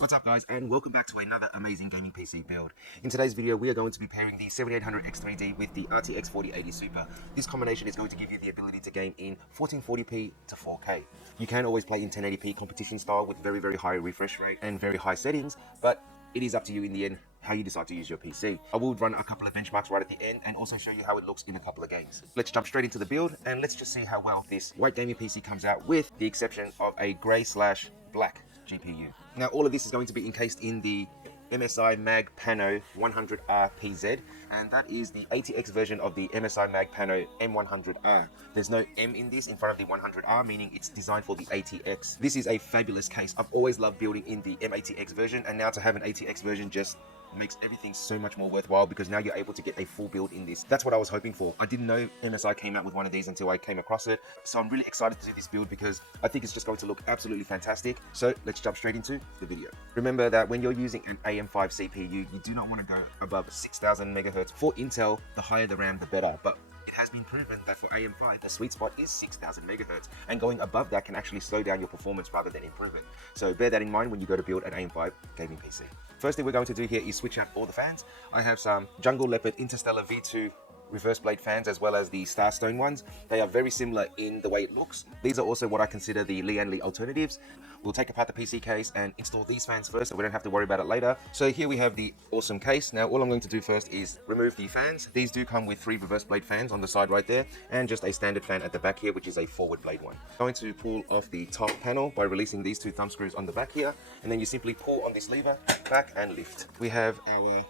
What's up guys, and welcome back to another amazing gaming PC build. In today's video we are going to be pairing the 7800X3D with the RTX 4080 Super. This combination is going to give you the ability to game in 1440p to 4K. You can always play in 1080p competition style with very high refresh rate and very high settings, but it is up to you in the end how you decide to use your PC. I will run a couple of benchmarks right at the end and also show you how it looks in a couple of games. Let's jump straight into the build and let's just see how well this white gaming PC comes out with the exception of a grey/black GPU. Now all of this is going to be encased in the MSI Magpano 100R PZ, and that is the ATX version of the MSI Magpano M100R. There's no M in this in front of the 100R, meaning it's designed for the ATX. This is a fabulous case. I've always loved building in the M-ATX version, and now to have an ATX version just makes everything so much more worthwhile because now you're able to get a full build in this. That's what I was hoping for. I didn't know MSI came out with one of these until I came across it. So I'm really excited to do this build because I think it's just going to look absolutely fantastic. So let's jump straight into the video. Remember that when you're using an AM5 CPU, you do not want to go above 6000 megahertz. For Intel, the higher the RAM, the better. But it has been proven that for AM5, the sweet spot is 6000 megahertz, and going above that can actually slow down your performance rather than improve it. So bear that in mind when you go to build an AM5 gaming PC. First thing we're going to do here is switch out all the fans. I have some Jungle Leopard Interstellar V2 reverse blade fans as well as the Starstone ones. They are very similar in the way it looks. These are also what I consider the Lian Li alternatives. We'll take apart the PC case and install these fans first so we don't have to worry about it later. So here we have the awesome case. Now all I'm going to do first is remove the fans. These do come with 3 reverse blade fans on the side right there and just a standard fan at the back here, which is a forward blade one. I'm going to pull off the top panel by releasing these 2 thumb screws on the back here, and then you simply pull on this lever back and lift. We have our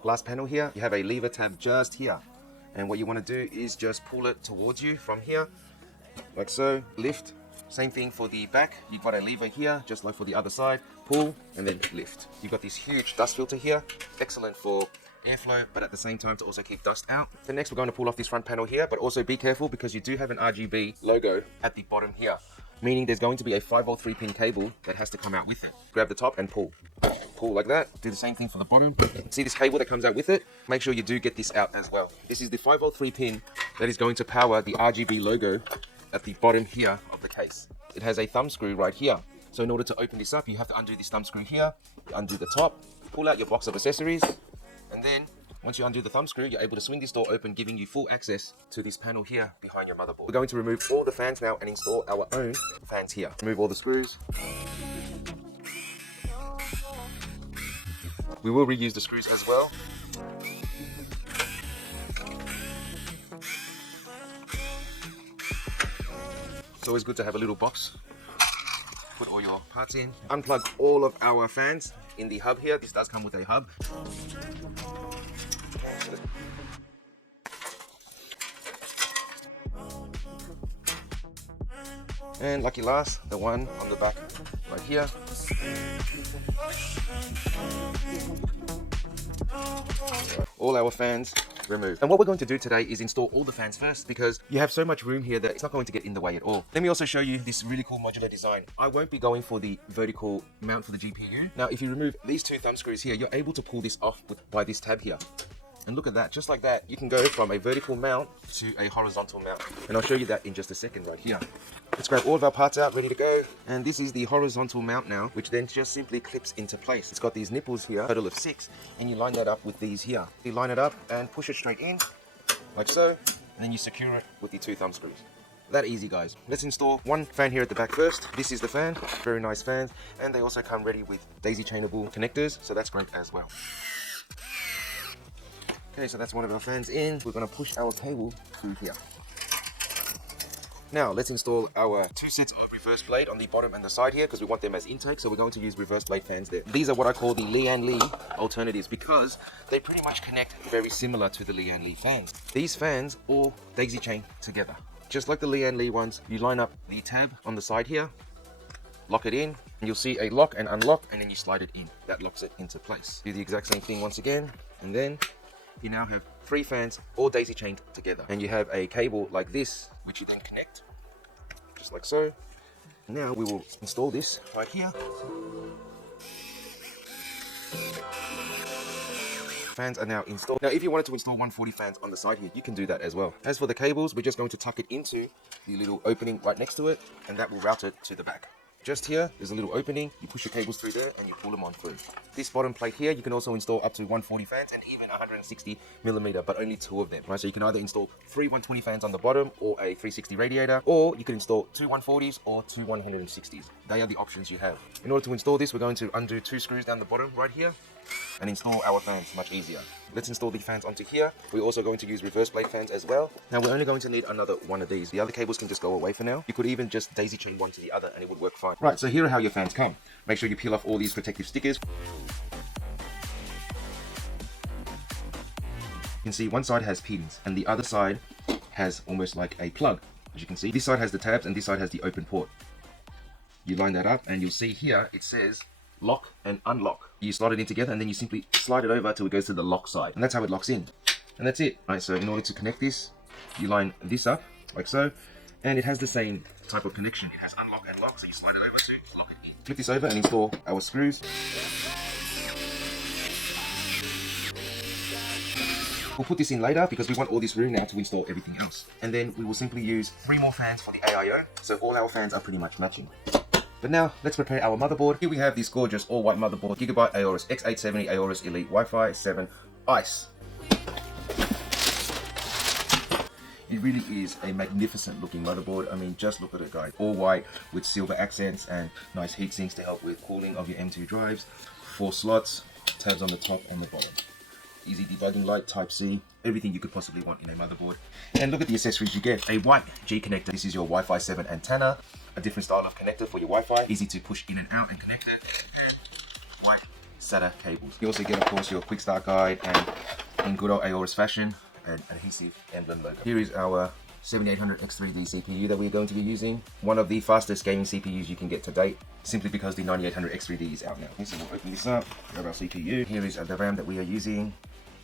glass panel here. You have a lever tab just here. And what you want to do is just pull it towards you from here, like so, lift. Same thing for the back, you've got a lever here, just like for the other side, pull and then lift. You've got this huge dust filter here, excellent for airflow, but at the same time to also keep dust out. Then next we're going to pull off this front panel here, but also be careful because you do have an RGB logo at the bottom here, meaning there's going to be a 5V 3-pin cable that has to come out with it. Grab the top and pull. Pull like that. Do the same thing for the bottom. See this cable that comes out with it? Make sure you do get this out as well. This is the 5V 3-pin that is going to power the RGB logo at the bottom here of the case. It has a thumb screw right here. So in order to open this up, you have to undo this thumb screw here, undo the top, pull out your box of accessories, and then once you undo the thumb screw, you're able to swing this door open, giving you full access to this panel here behind your motherboard. We're going to remove all the fans now and install our own fans here. Remove all the screws. We will reuse the screws as well. It's always good to have a little box. Put all your parts in. Unplug all of our fans in the hub here. This does come with a hub. And lucky last, the one on the back right here. All our fans removed. And what we're going to do today is install all the fans first because you have so much room here that it's not going to get in the way at all. Let me also show you this really cool modular design. I won't be going for the vertical mount for the GPU. Now, if you remove these 2 thumb screws here, you're able to pull this off by this tab here. And look at that, just like that, you can go from a vertical mount to a horizontal mount. And I'll show you that in just a second right here. Let's grab all of our parts out, ready to go. And this is the horizontal mount now, which then just simply clips into place. It's got these nipples here, a total of 6, and you line that up with these here. You line it up and push it straight in, like so, and then you secure it with the 2 thumb screws. That easy, guys. Let's install one fan here at the back first. This is the fan, very nice fans, and they also come ready with daisy chainable connectors, so that's great as well. Okay, so that's one of our fans in. We're going to push our cable through here. Now, let's install our 2 sets of reverse blade on the bottom and the side here because we want them as intake, so we're going to use reverse blade fans there. These are what I call the Lian Li alternatives because they pretty much connect very similar to the Lian Li fans. These fans all daisy chain together. Just like the Lian Li ones, you line up the tab on the side here, lock it in, and you'll see a lock and unlock, and then you slide it in. That locks it into place. Do the exact same thing once again, and then you now have 3 fans all daisy chained together, and you have a cable like this which you then connect just like so. Now we will install this right here. Fans are now installed. Now if you wanted to install 140 fans on the side here, you can do that as well. As for the cables, we're just going to tuck it into the little opening right next to it, and that will route it to the back. Just here, there's a little opening. You push your cables through there and you pull them on through. This bottom plate here, you can also install up to 140 fans and even 160mm, but only 2 of them, right? So you can either install 3 120 fans on the bottom or a 360 radiator, or you can install 2 140s or 2 160s. They are the options you have. In order to install this, we're going to undo 2 screws down the bottom right here and install our fans much easier. Let's install the fans onto here. We're also going to use reverse blade fans as well. Now we're only going to need another one of these. The other cables can just go away for now. You could even just daisy chain one to the other and it would work fine. Right, so here are how your fans come. Make sure you peel off all these protective stickers. You can see one side has pins and the other side has almost like a plug. As you can see, this side has the tabs and this side has the open port. You line that up and you'll see here it says lock and unlock. You slide it in together and then you simply slide it over till it goes to the lock side, and that's how it locks in. And that's it. Right, so in order to connect this, you line this up like so, and it has the same type of connection. It has unlock and lock, so you slide it over to lock it in. Flip this over and install our screws. We'll put this in later because we want all this room now to install everything else. And then we will simply use 3 more fans for the AIO, so all our fans are pretty much matching. But now, let's prepare our motherboard. Here we have this gorgeous all-white motherboard, Gigabyte Aorus X870 Aorus Elite Wi-Fi 7 ICE. It really is a magnificent looking motherboard. I mean, just look at it, guys. All white with silver accents and nice heat sinks to help with cooling of your M2 drives. 4 slots, tabs on the top and the bottom. Easy debugging light, Type-C, everything you could possibly want in a motherboard. And look at the accessories you get. A white G connector. This is your Wi-Fi 7 antenna. A different style of connector for your Wi-Fi. Easy to push in and out and connect it. And white SATA cables. You also get, of course, your quick start guide and, in good old Aorus fashion, an adhesive emblem logo. Here is our 7800X3D CPU that we're going to be using. One of the fastest gaming CPUs you can get to date, simply because the 9800X3D is out now. So we'll open this up, grab our CPU. Here is the RAM that we are using,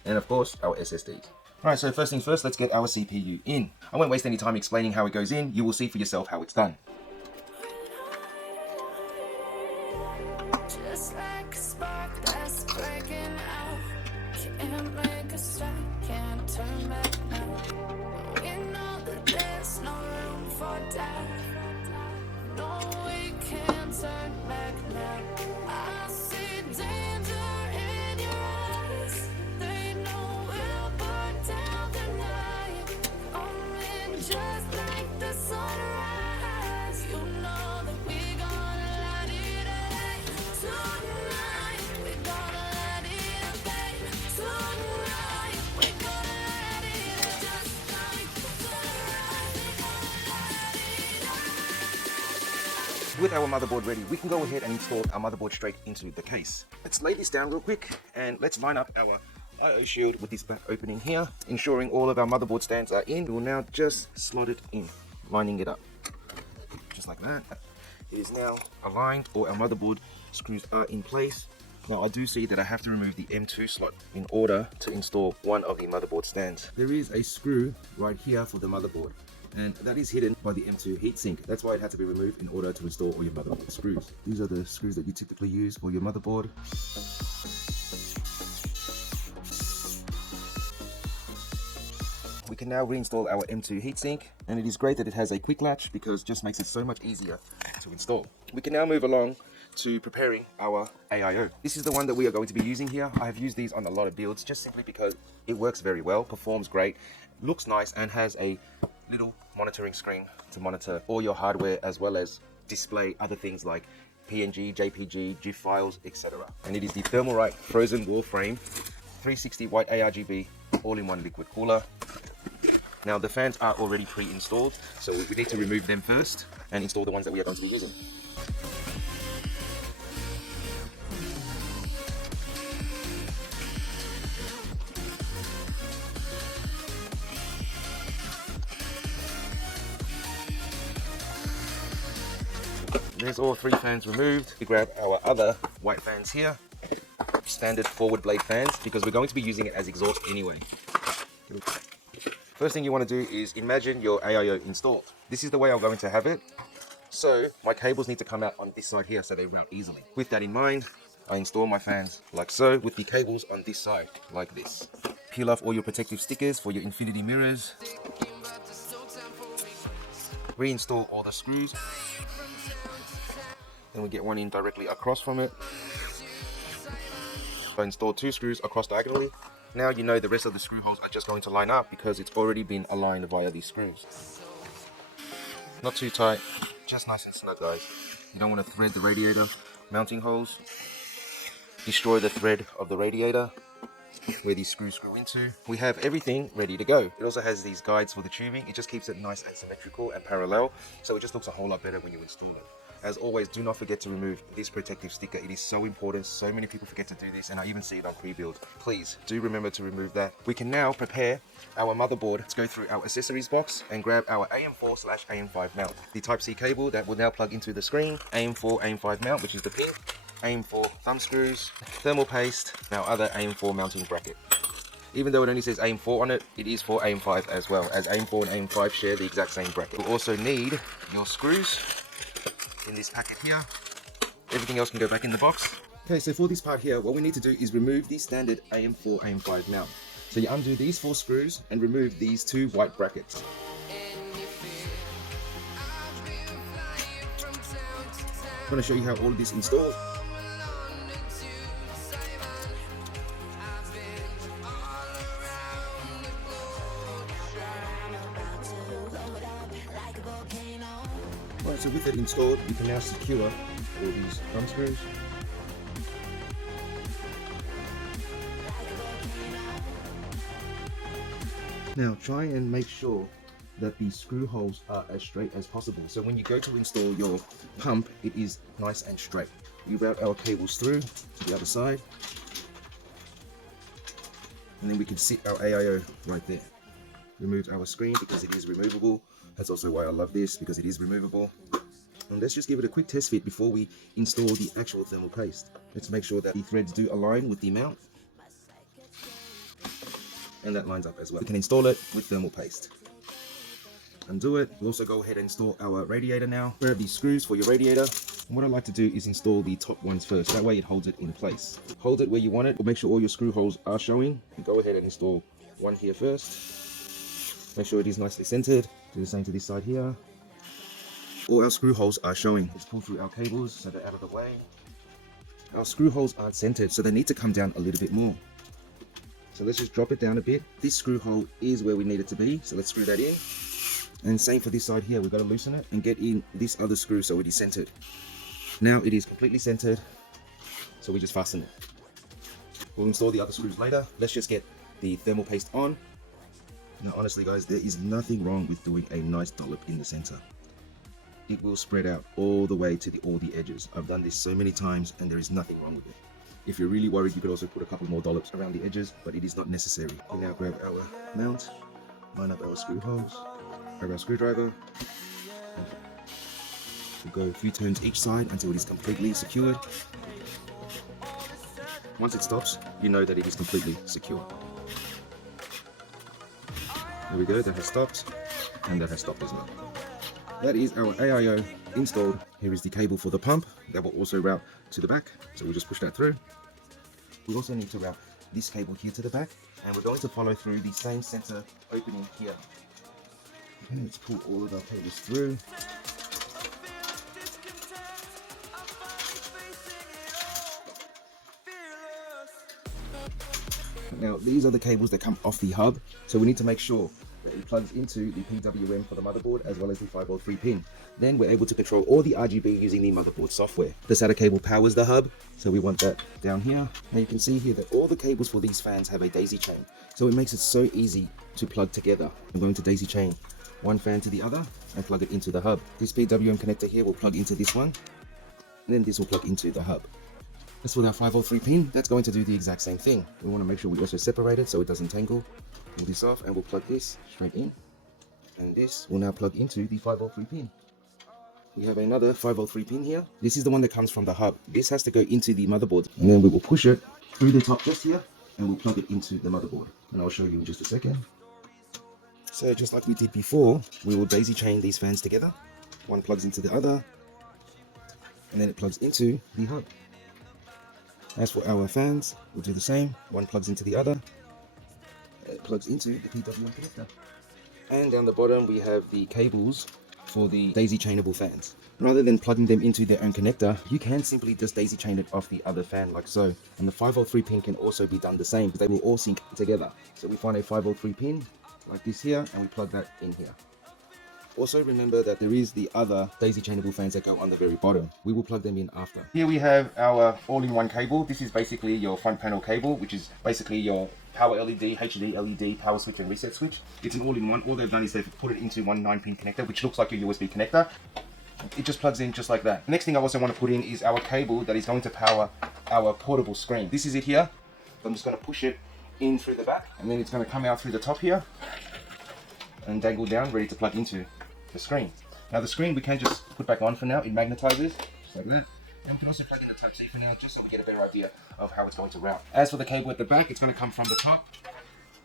and of course, our SSDs. Alright, so first things first, let's get our CPU in. I won't waste any time explaining how it goes in. You will see for yourself how it's done. Just like a spark that's breaking out. Can't make a stop, can't turn back now. We know that there's no room for doubt. No, we can't turn back now. I see danger in your eyes. They know we'll burn down the night. Coming just like the sunrise. You know that we gonna light it up tonight. We gonna light it up, babe. Tonight we gonna light it up just like the sunrise. We gonna light it up. With our motherboard ready, we can go ahead and install our motherboard straight into the case. Let's lay this down real quick and let's line up our I/O shield with this back opening here, ensuring all of our motherboard stands are in. We will now just slot it in, lining it up, just like that. It is now aligned, all our motherboard screws are in place. Now I do see that I have to remove the M2 slot in order to install one of the motherboard stands. There is a screw right here for the motherboard, and that is hidden by the M2 heatsink. That's why it had to be removed in order to install all your motherboard screws. These are the screws that you typically use for your motherboard. We can now reinstall our M2 heatsink, and it is great that it has a quick latch because it just makes it so much easier to install. We can now move along to preparing our AIO. This is the one that we are going to be using here. I have used these on a lot of builds just simply because it works very well, performs great, looks nice, and has a little monitoring screen to monitor all your hardware as well as display other things like PNG, JPG, GIF files, etc. And it is the Thermalright frozen wall frame 360 white ARGB all-in-one liquid cooler. Now the fans are already pre-installed, so we need to remove them first and install the ones that we are going to be using. There's all 3 fans removed. We grab our other white fans here, standard forward blade fans, because we're going to be using it as exhaust anyway. First thing you want to do is imagine your AIO installed. This is the way I'm going to have it. So my cables need to come out on this side here so they route easily. With that in mind, I install my fans like so, with the cables on this side, like this. Peel off all your protective stickers for your infinity mirrors. Reinstall all the screws. Then we get one in directly across from it. So install 2 screws across diagonally. Now you know the rest of the screw holes are just going to line up because it's already been aligned via these screws. Not too tight, just nice and snug, guys. You don't want to thread the radiator mounting holes, destroy the thread of the radiator where these screws screw into. We have everything ready to go. It also has these guides for the tubing. It just keeps it nice and symmetrical and parallel, so it just looks a whole lot better when you install it. As always, do not forget to remove this protective sticker. It is so important. So many people forget to do this, and I even see it on pre-build. Please do remember to remove that. We can now prepare our motherboard. Let's go through our accessories box and grab our AM4/AM5 mount. The Type-C cable that will now plug into the screen. AM4, AM5 mount, which is the pin. AM4 thumb screws, thermal paste, our other AM4 mounting bracket. Even though it only says AM4 on it, it is for AM5 as well, as AM4 and AM5 share the exact same bracket. We'll also need your screws in this packet here. Everything else can go back in the box. Okay, so for this part here, what we need to do is remove the standard AM4, AM5 mount. So you undo these 4 screws and remove these 2 white brackets. I'm going to show you how all of this installs. Alright, so with it installed, we can now secure all these thumb screws. Now try and make sure that the screw holes are as straight as possible. So when you go to install your pump, it is nice and straight. We route our cables through to the other side, and then we can sit our AIO right there. Remove our screen because it is removable. That's also why I love this, because it is removable. And let's just give it a quick test fit before we install the actual thermal paste. Let's make sure that the threads do align with the mount. And that lines up as well. We can install it with thermal paste. Undo it. We'll also go ahead and install our radiator now. Grab these screws for your radiator. And what I like to do is install the top ones first. That way it holds it in place. Hold it where you want it. We'll make sure all your screw holes are showing. Go ahead and install one here first. Make sure it is nicely centered. Do the same to this side here. All our screw holes are showing. Let's pull through our cables so they're out of the way. Our screw holes aren't centered, so they need to come down a little bit more. So let's just drop it down a bit. This screw hole is where we need it to be, so let's screw that in. And same for this side here, we've got to loosen it and get in this other screw so it is centered. Now it is completely centered, so we just fasten it. We'll install the other screws later. Let's just get the thermal paste on. Now honestly guys, there is nothing wrong with doing a nice dollop in the center. It will spread out all the way to all the edges. I've done this so many times and there is nothing wrong with it. If you're really worried, you could also put a couple more dollops around the edges, but it is not necessary. We now grab our mount, line up our screw holes, grab our screwdriver. We'll go a few turns each side until it is completely secured. Once it stops, you know that it is completely secure. There we go, that has stopped, and that has stopped as well. That is our AIO installed. Here is the cable for the pump that will also route to the back, so we'll just push that through. We also need to route this cable here to the back, and we're going to follow through the same center opening here. Okay, let's pull all of our cables through. Now these are the cables that come off the hub, so we need to make sure that it plugs into the PWM for the motherboard as well as the 503 pin. Then we're able to control all the RGB using the motherboard software. The SATA cable powers the hub, so we want that down here. Now you can see here that all the cables for these fans have a daisy chain, so it makes it so easy to plug together. I'm going to daisy chain one fan to the other and plug it into the hub. This PWM connector here will plug into this one, and then this will plug into the hub. This with our 503 pin, that's going to do the exact same thing. We want to make sure we also separate it so it doesn't tangle. Pull this off and we'll plug this straight in. And this will now plug into the 503 pin. We have another 503 pin here. This is the one that comes from the hub. This has to go into the motherboard. And then we will push it through the top just here and we'll plug it into the motherboard. And I'll show you in just a second. So just like we did before, we will daisy chain these fans together. One plugs into the other. And then it plugs into the hub. As for our fans, we'll do the same. One plugs into the other. It plugs into the PWM connector. And down the bottom we have the cables for the daisy chainable fans. Rather than plugging them into their own connector, you can simply just daisy chain it off the other fan like so. And the 503 pin can also be done the same, because they will all sync together. So we find a 503 pin like this here, and we plug that in here. Also remember that there is the other daisy chainable fans that go on the very bottom. We will plug them in after. Here we have our all-in-one cable. This is basically your front panel cable, which is basically your power LED, HD LED, power switch and reset switch. It's an all-in-one. All they've done is they've put it into one 9-pin connector, which looks like your USB connector. It just plugs in just like that. Next thing I also want to put in is our cable that is going to power our portable screen. This is it here. I'm just going to push it in through the back, and then it's going to come out through the top here and dangle down, ready to plug into the screen. Now the screen we can just put back on for now. It magnetizes just like that. And we can also plug in the Type-C for now, just so we get a better idea of how it's going to route. As for the cable at the back, it's going to come from the top.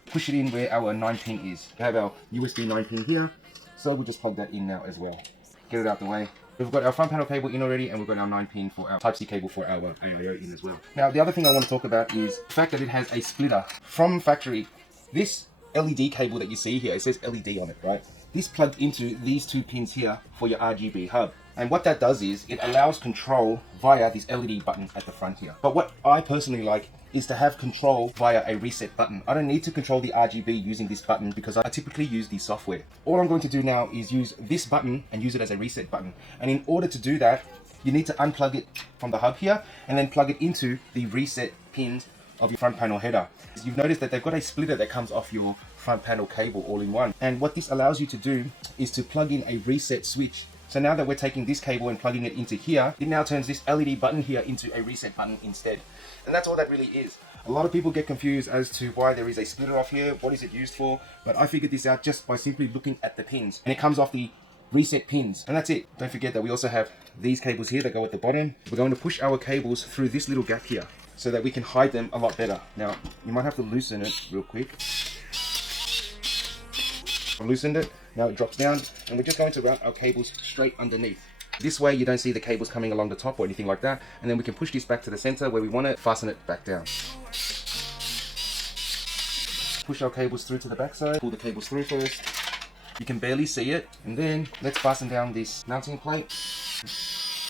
Push it in where our 9-pin is. We have our USB 9-pin here, so we'll just plug that in now as well. Get it out the way. We've got our front panel cable in already, and we've got our 9-pin for our Type-C cable for our AIO in as well. Now the other thing I want to talk about is the fact that it has a splitter from factory. This LED cable that you see here, it says LED on it, right? This plugged into these 2 pins here for your RGB hub. And what that does is it allows control via this LED button at the front here. But what I personally like is to have control via a reset button. I don't need to control the RGB using this button because I typically use the software. All I'm going to do now is use this button and use it as a reset button. And in order to do that, you need to unplug it from the hub here and then plug it into the reset pins of your front panel header. You've noticed that they've got a splitter that comes off your front panel cable all in one. And what this allows you to do is to plug in a reset switch. So now that we're taking this cable and plugging it into here, it now turns this LED button here into a reset button instead. And that's all that really is. A lot of people get confused as to why there is a splitter off here, what is it used for, but I figured this out just by simply looking at the pins. And it comes off the reset pins, and that's it. Don't forget that we also have these cables here that go at the bottom. We're going to push our cables through this little gap here so that we can hide them a lot better. Now, you might have to loosen it real quick. I've loosened it, now it drops down, and we're just going to route our cables straight underneath. This way you don't see the cables coming along the top or anything like that, and then we can push this back to the center where we want it, fasten it back down. Push our cables through to the back side, pull the cables through first. You can barely see it, and then let's fasten down this mounting plate.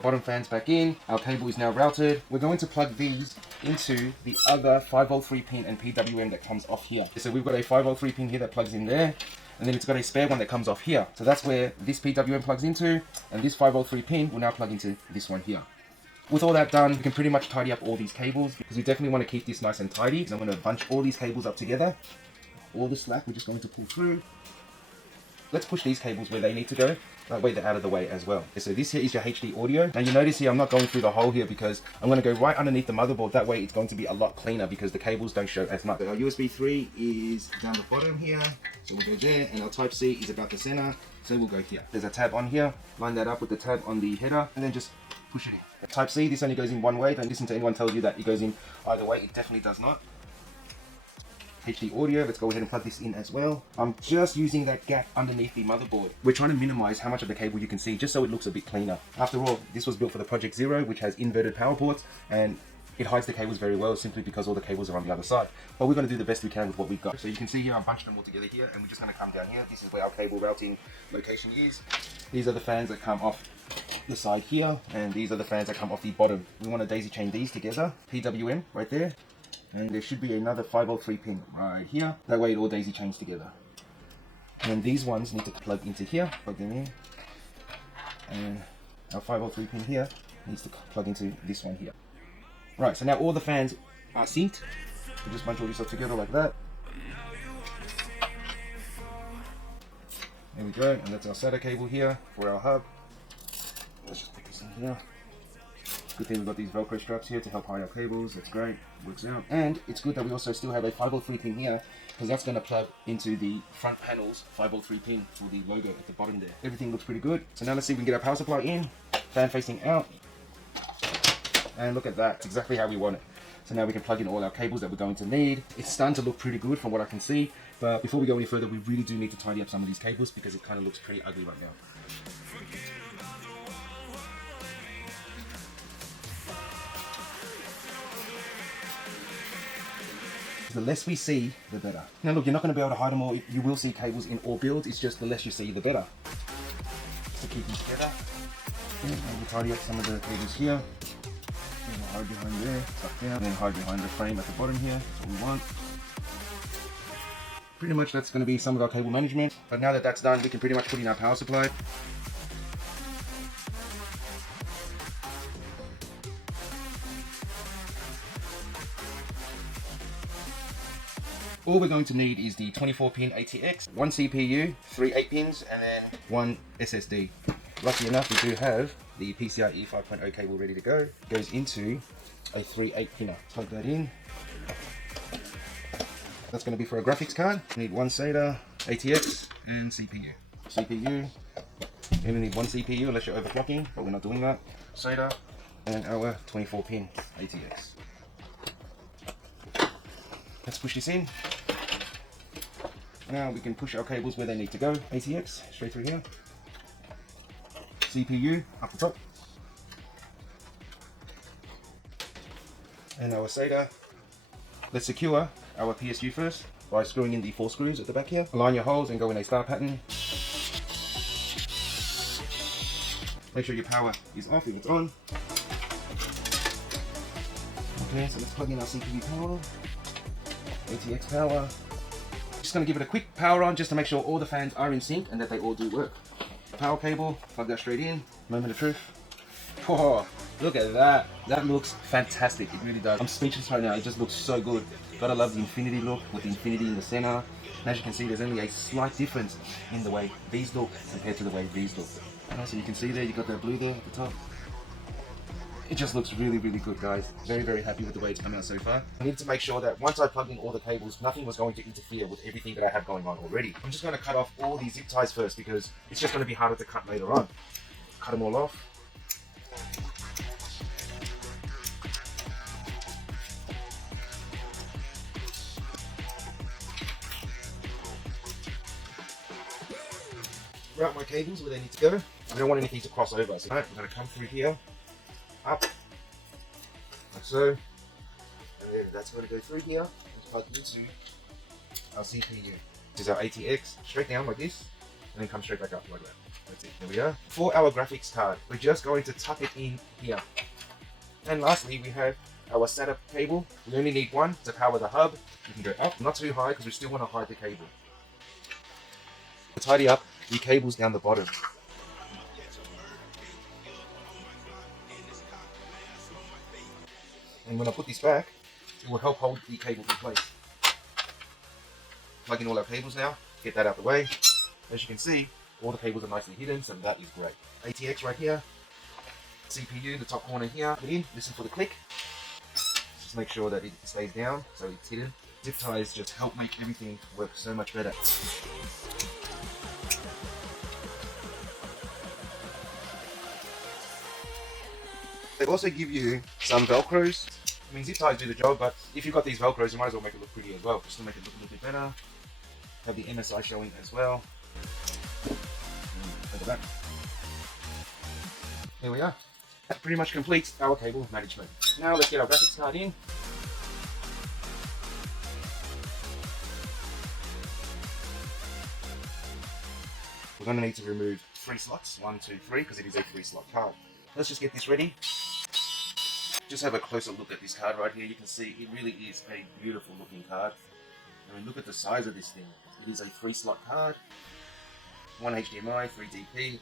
Bottom fans back in, our cable is now routed. We're going to plug these into the other 503 pin and PWM that comes off here. So we've got a 503 pin here that plugs in there, and then it's got a spare one that comes off here. So that's where this PWM plugs into, and this 503 pin will now plug into this one here. With all that done, we can pretty much tidy up all these cables, because we definitely want to keep this nice and tidy. So I'm going to bunch all these cables up together. All the slack we're just going to pull through. Let's push these cables where they need to go. That way they're out of the way as well. So this here is your HD audio. Now you notice here I'm not going through the hole here because I'm going to go right underneath the motherboard. That way it's going to be a lot cleaner because the cables don't show as much. So our USB 3 is down the bottom here. So we'll go there, and our Type-C is about the center. So we'll go here. There's a tab on here. Line that up with the tab on the header and then just push it in. Type-C, this only goes in one way. Don't listen to anyone tell you that it goes in either way. It definitely does not. HD audio, let's go ahead and plug this in as well. I'm just using that gap underneath the motherboard. We're trying to minimize how much of the cable you can see just so it looks a bit cleaner. After all, this was built for the Project Zero, which has inverted power ports, and it hides the cables very well simply because all the cables are on the other side. But we're going to do the best we can with what we've got. So you can see here, I'm bunched them all together here, and we're just going to come down here. This is where our cable routing location is. These are the fans that come off the side here, and these are the fans that come off the bottom. We want to daisy chain these together. PWM right there. And there should be another 503 pin right here. That way it all daisy chains together. And these ones need to plug into here, plug them in. And our 503 pin here needs to plug into this one here. Right, so now all the fans are synced. We just bunch all this up together like that. There we go, and that's our SATA cable here for our hub. Let's just put this in here. Good thing we've got these Velcro straps here to help hide our cables. That's great, works out. And it's good that we also still have a 503 pin here, because that's going to plug into the front panel's 503 pin for the logo at the bottom there. Everything looks pretty good. So now let's see if we can get our power supply in, fan facing out. And look at that, it's exactly how we want it. So now we can plug in all our cables that we're going to need. It's starting to look pretty good from what I can see. But before we go any further, we really do need to tidy up some of these cables because it kind of looks pretty ugly right now. The less we see, the better. Now look, you're not going to be able to hide them all. You will see cables in all builds. It's just the less you see, the better. So keep them together. Okay, and we'll tidy up some of the cables here. And we'll hide behind there, tuck down, and then hide behind the frame at the bottom here. That's what we want. Pretty much that's going to be some of our cable management. But now that that's done, we can pretty much put in our power supply. All we're going to need is the 24-pin ATX, one CPU, 3 8-pins, and then one SSD. Lucky enough, we do have the PCIe 5.0 cable ready to go. It goes into a 3 8-pinner. Plug that in. That's going to be for a graphics card. We need one SATA, ATX, and CPU. CPU. You only need one CPU unless you're overclocking, but we're not doing that. SATA, and our 24-pin ATX. Let's push this in. Now we can push our cables where they need to go. ATX, straight through here. CPU, up the top. And our SATA. Let's secure our PSU first by screwing in the 4 screws at the back here. Align your holes and go in a star pattern. Make sure your power is off if it's on. Okay, so let's plug in our CPU power. ATX power. Just going to give it a quick power on just to make sure all the fans are in sync and that they all do work. Power cable, plug that straight in. Moment of truth. Oh, look at that. That looks fantastic. It really does. I'm speechless right now. It just looks so good. Gotta love the infinity look with the infinity in the center. And as you can see, there's only a slight difference in the way these look compared to the way these look. So you can see there, you got that blue there at the top. It just looks really, really good, guys. Very, very happy with the way it's come out so far. I need to make sure that once I plug in all the cables, nothing was going to interfere with everything that I have going on already. I'm just going to cut off all these zip ties first because it's just going to be harder to cut later on. Cut them all off. Route my cables where they need to go. I don't want anything to cross over. So we're going to come through here, up, like so, and then that's going to go through here and plug into our CPU. This is our ATX, straight down like this, and then come straight back up like that. That's it, there we are. For our graphics card, we're just going to tuck it in here. And lastly, we have our setup cable. We only need one to power the hub. You can go up, not too high because we still want to hide the cable. Tidy up the cables down the bottom. And when I put this back, it will help hold the cable in place. Plug in all our cables now, get that out of the way. As you can see, all the cables are nicely hidden, so that is great. ATX right here, CPU, the top corner here, put in, listen for the click. Just make sure that it stays down, so it's hidden. Zip ties just help make everything work so much better. They also give you some Velcros. I mean, zip ties do the job, but if you've got these Velcros, you might as well make it look pretty as well, just to make it look a little bit better. Have the MSI showing as well. Look at that. There we are. That pretty much completes our cable management. Now let's get our graphics card in. We're going to need to remove 3 slots, 1, 2, 3, because it is a 3-slot card. Let's just get this ready. Just have a closer look at this card right here. You can see it really is a beautiful looking card. I mean, look at the size of this thing. It is a 3-slot card, 1 HDMI, 3 DP,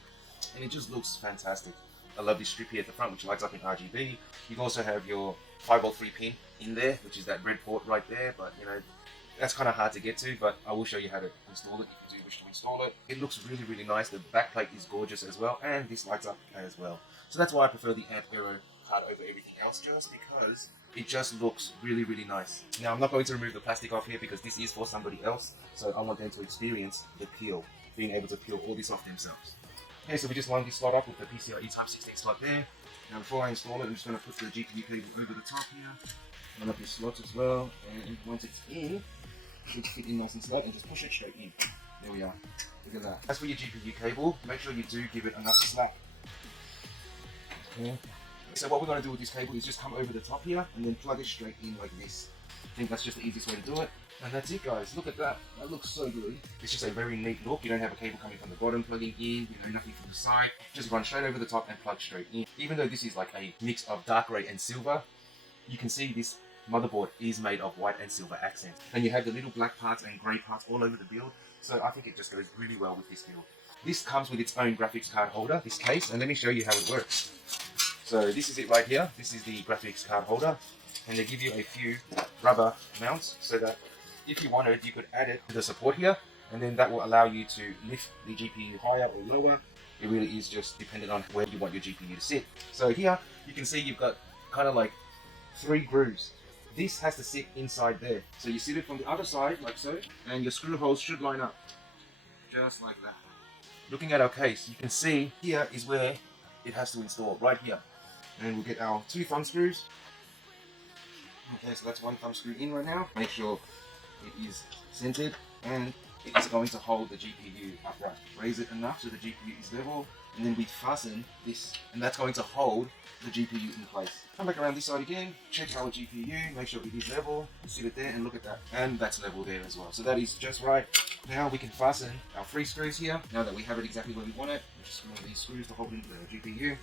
and it just looks fantastic. I love this strip here at the front, which lights up in RGB. You also have your 5V 3-pin in there, which is that red port right there, but you know, that's kind of hard to get to, but I will show you how to install it if you do wish to install it. It looks really, really nice. The backplate is gorgeous as well, and this lights up as well. So that's why I prefer the Amp Aero card over everything else, just because it just looks really, really nice. Now, I'm not going to remove the plastic off here because this is for somebody else, so I want them to experience the peel, being able to peel all this off themselves. Okay, so we just line this slot up with the PCIe Type 16 slot there. Now, before I install it, I'm just going to put the GPU cable over the top here. Line up this slot as well, and once it's in, it should fit in nice and snug, and just push it straight in. There we are. Look at that. As for your GPU cable, make sure you do give it enough slack. Okay. So what we're going to do with this cable is just come over the top here and then plug it straight in like this. I think that's just the easiest way to do it. And that's it, guys. Look at that. That looks so good. It's just a very neat look. You don't have a cable coming from the bottom plugging in, nothing from the side. Just run straight over the top and plug straight in. Even though this is like a mix of dark grey and silver, you can see this motherboard is made of white and silver accents. And you have the little black parts and grey parts all over the build. So I think it just goes really well with this build. This comes with its own graphics card holder, this case, and let me show you how it works. So this is it right here. This is the graphics card holder. And they give you a few rubber mounts so that if you wanted, you could add it to the support here, and then that will allow you to lift the GPU higher or lower. It really is just dependent on where you want your GPU to sit. So here, you can see you've got kind of like 3 grooves. This has to sit inside there. So you sit it from the other side, like so, and your screw holes should line up, just like that. Looking at our case, you can see here is where it has to install, right here. And we'll get our 2 thumb screws. Okay, so that's 1 thumb screw in right now. Make sure it is centered, and it is going to hold the GPU upright. Raise it enough so the GPU is level, and then we fasten this, and that's going to hold the GPU in place. Come back around this side again, check our GPU, make sure it is level, sit it there, and look at that. And that's level there as well. So that is just right. Now we can fasten our 3 screws here. Now that we have it exactly where we want it, we're just screwing these screws to hold in the GPU.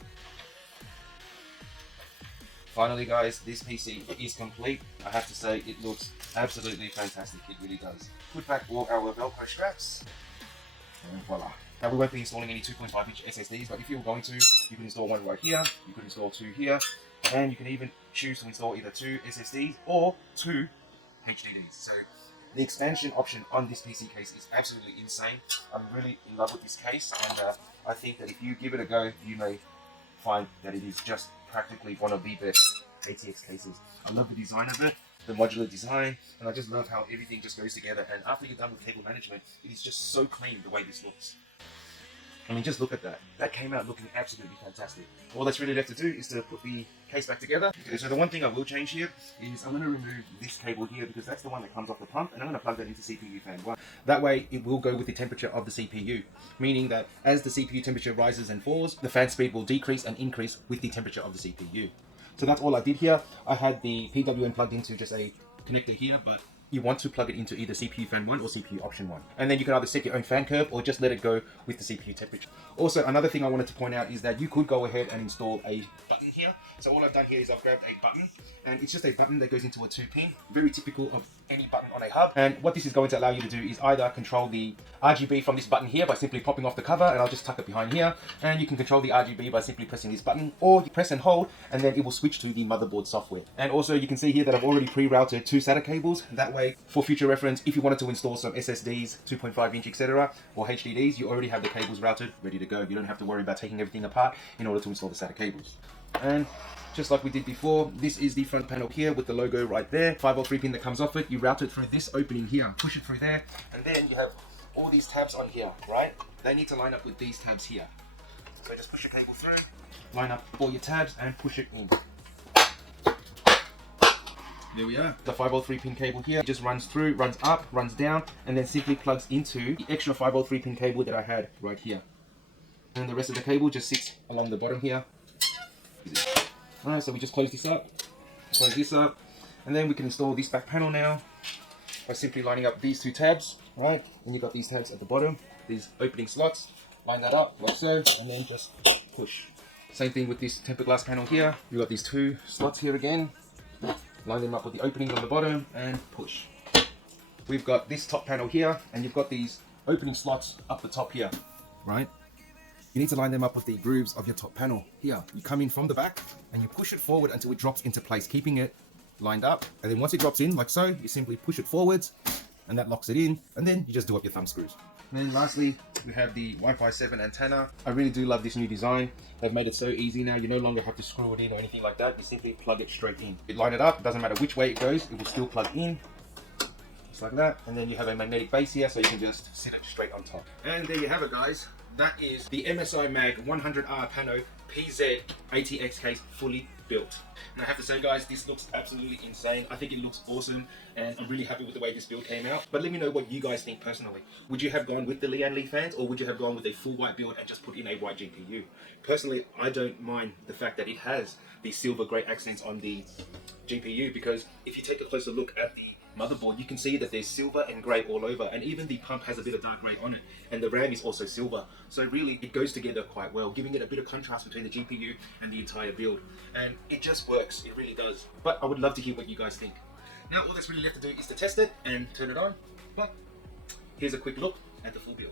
Finally, guys, this PC is complete. I have to say, it looks absolutely fantastic. It really does. Put back all our Velcro straps, and voila. Now, we won't be installing any 2.5-inch SSDs, but if you were going to, you can install one right here, you could install 2 here, and you can even choose to install either 2 SSDs or 2 HDDs. So the expansion option on this PC case is absolutely insane. I'm really in love with this case, and I think that if you give it a go, you may find that it is just practically one of the best ATX cases. I love the design of it, the modular design, and I just love how everything just goes together. And after you're done with cable management, it is just so clean the way this looks. I mean, just look at that. That came out looking absolutely fantastic. All that's really left to do is to put the case back together. Okay, so the one thing I will change here is I'm going to remove this cable here because that's the one that comes off the pump, and I'm going to plug that into CPU fan 1. That way it will go with the temperature of the CPU, meaning that as the CPU temperature rises and falls, the fan speed will decrease and increase with the temperature of the CPU. So that's all I did here. I had the PWM plugged into just a connector here, but you want to plug it into either CPU fan 1 or CPU option 1. And then you can either set your own fan curve or just let it go with the CPU temperature. Also, another thing I wanted to point out is that you could go ahead and install a button here. So all I've done here is I've grabbed a button, and it's just a button that goes into a 2-pin, very typical of any button on a hub. And what this is going to allow you to do is either control the RGB from this button here by simply popping off the cover, and I'll just tuck it behind here, and you can control the RGB by simply pressing this button, or you press and hold, and then it will switch to the motherboard software. And also you can see here that I've already pre-routed 2 SATA cables. That way, for future reference, if you wanted to install some SSDs, 2.5-inch, etc., or HDDs, you already have the cables routed, ready to go. You don't have to worry about taking everything apart in order to install the SATA cables. And just like we did before, this is the front panel here with the logo right there. 503 pin that comes off it, you route it through this opening here, push it through there, and then you have all these tabs on here, right? They need to line up with these tabs here. So just push your cable through, line up all your tabs, and push it in. There we are. The 503 pin cable here just runs through, runs up, runs down, and then simply plugs into the extra 503 pin cable that I had right here. And the rest of the cable just sits along the bottom here. Alright, so we just close this up, and then we can install this back panel now by simply lining up these 2 tabs, right? And you've got these tabs at the bottom, these opening slots, line that up like so, and then just push. Same thing with this tempered glass panel here. You've got these 2 slots here again, line them up with the openings on the bottom and push. We've got this top panel here, and you've got these opening slots up the top here, right? You need to line them up with the grooves of your top panel here. You come in from the back and you push it forward until it drops into place, keeping it lined up. And then once it drops in like so, you simply push it forwards and that locks it in, and then you just do up your thumb screws. And then lastly, we have the Wi-Fi 7 antenna. I really do love this new design. They've made it so easy now. You no longer have to screw it in or anything like that. You simply plug it straight in. You line it up, it doesn't matter which way it goes, it will still plug in. Just like that. And then you have a magnetic base here, so you can just sit it straight on top. And there you have it, guys. That is the MSI Mag 100R Pano PZ ATX case fully built. And I have to say, guys, this looks absolutely insane. I think it looks awesome, and I'm really happy with the way this build came out. But let me know what you guys think personally. Would you have gone with the Lian Li fans, or would you have gone with a full white build and just put in a white GPU? Personally, I don't mind the fact that it has the silver grey accents on the GPU, because if you take a closer look at the motherboard, you can see that there's silver and grey all over, and even the pump has a bit of dark grey on it, and the RAM is also silver. So really, it goes together quite well, giving it a bit of contrast between the GPU and the entire build. And it just works, it really does. But I would love to hear what you guys think. Now, all that's really left to do is to test it and turn it on. But here's a quick look at the full build.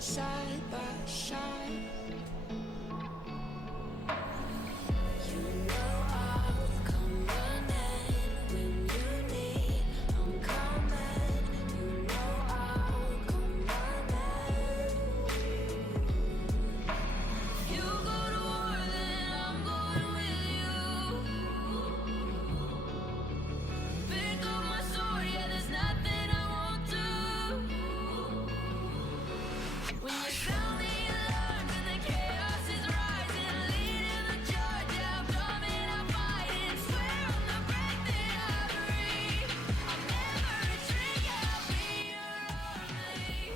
Side by side, you know I'll come running when you need. I'm coming, you know I'll come running. You go to war, then I'm going with you. Pick up my sword, yeah, there's nothing I won't do. When you sound the alarm and the chaos is rising, leading the charge, yeah, I'm coming, I'm fighting. Swear on the breath that I breathe, I'll never retreat, yeah, I'll be your army.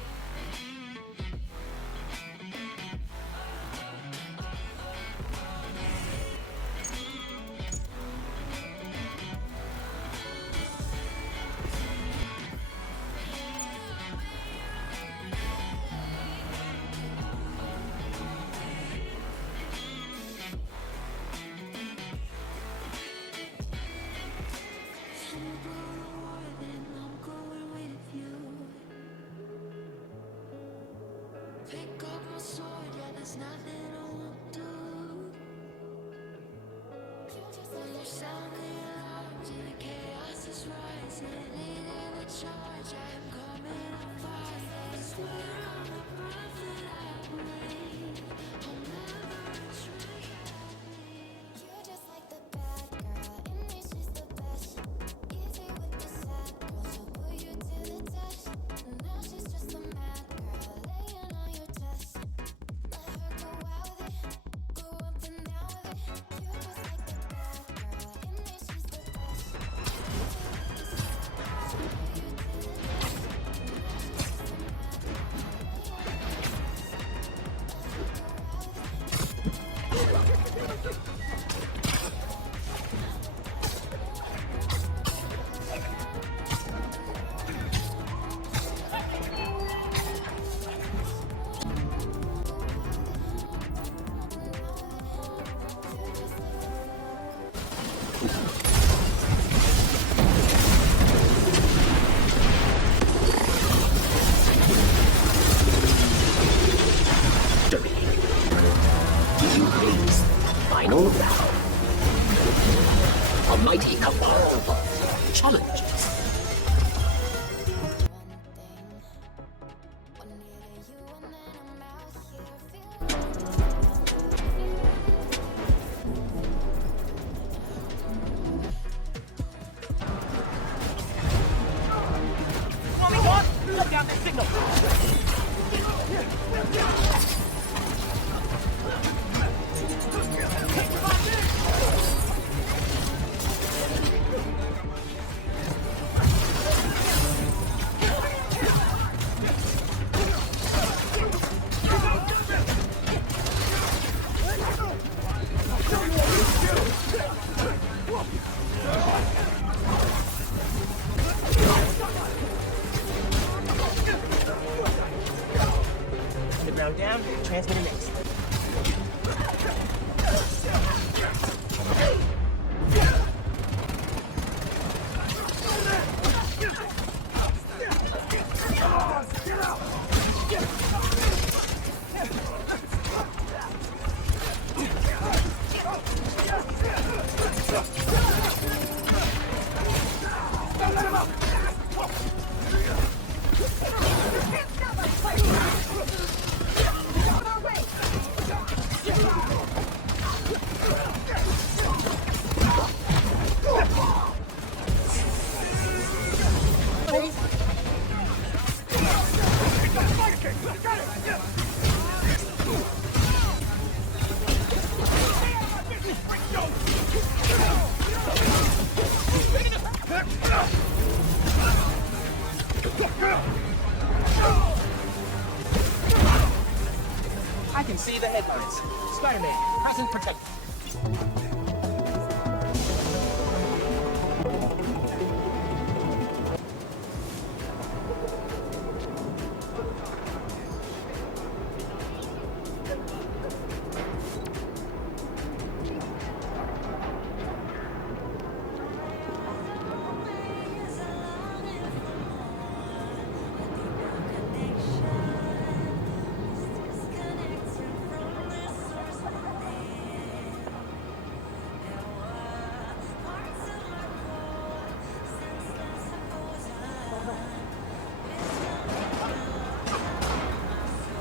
Pick up my sword, yeah, there's nothing I won't do. When you sound the alarms and the chaos is rising, leading the charge, I'm coming, I'm fighting. Swear on the breath that I breathe, I'll never retreat. You're just like the bad girl, in me she's the best. Easy with the sad girl, she'll put you to the test. Now she's just a mad girl, laying on your chest. Let her go out with it, go up and down with it. You're just like the bad girl, in me she's the best. Easy with the sad girl, she'll put you to the test. Now she's just a mad girl, laying on your chest. Let her go out with it. Final round. A mighty cabal challenges. Look out the signal! the head, Prince. Spider-Man, present protect.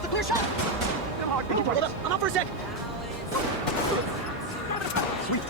The clear shot! Come on, hold up, I'm out for a sec! Sweet.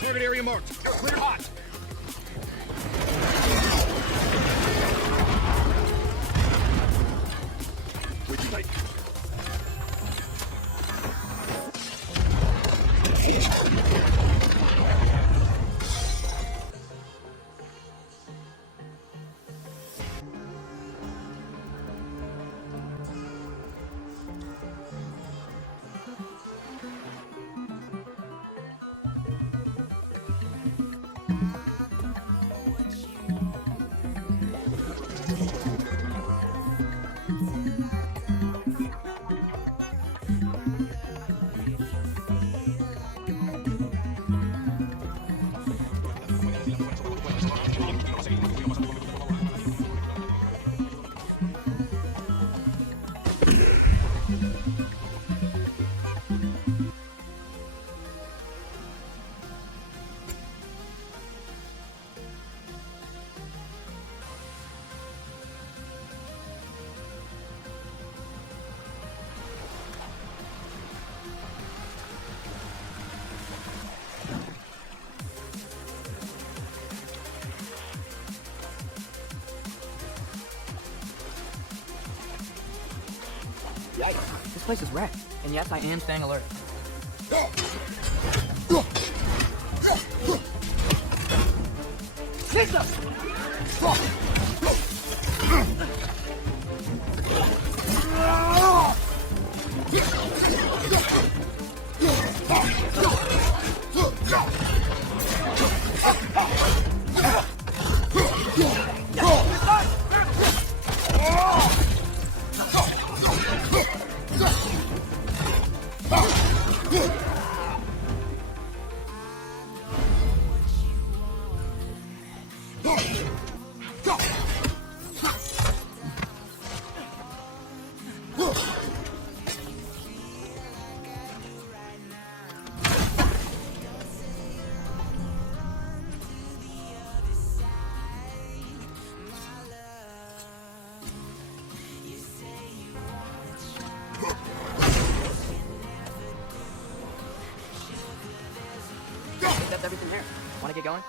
Target area marked. Clear hot. With you, mate. Yikes, this place is wrecked. And yes, I am staying alert. Lisa! That's everything here. Wanna get going?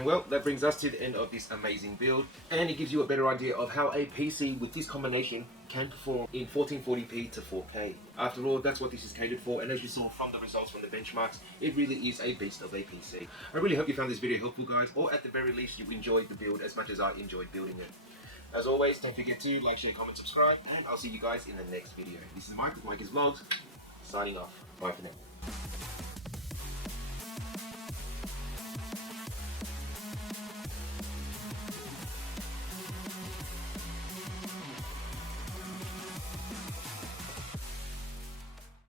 And well, that brings us to the end of this amazing build, and it gives you a better idea of how a PC with this combination can perform in 1440p to 4K. After all, that's what this is catered for, and as you saw from the results from the benchmarks, it really is a beast of a PC. I really hope you found this video helpful, guys, or at the very least you enjoyed the build as much as I enjoyed building it. As always, don't forget to like, share, comment, subscribe, and I'll see you guys in the next video. This is Mike with Mike's Vlogs, signing off. Bye for now.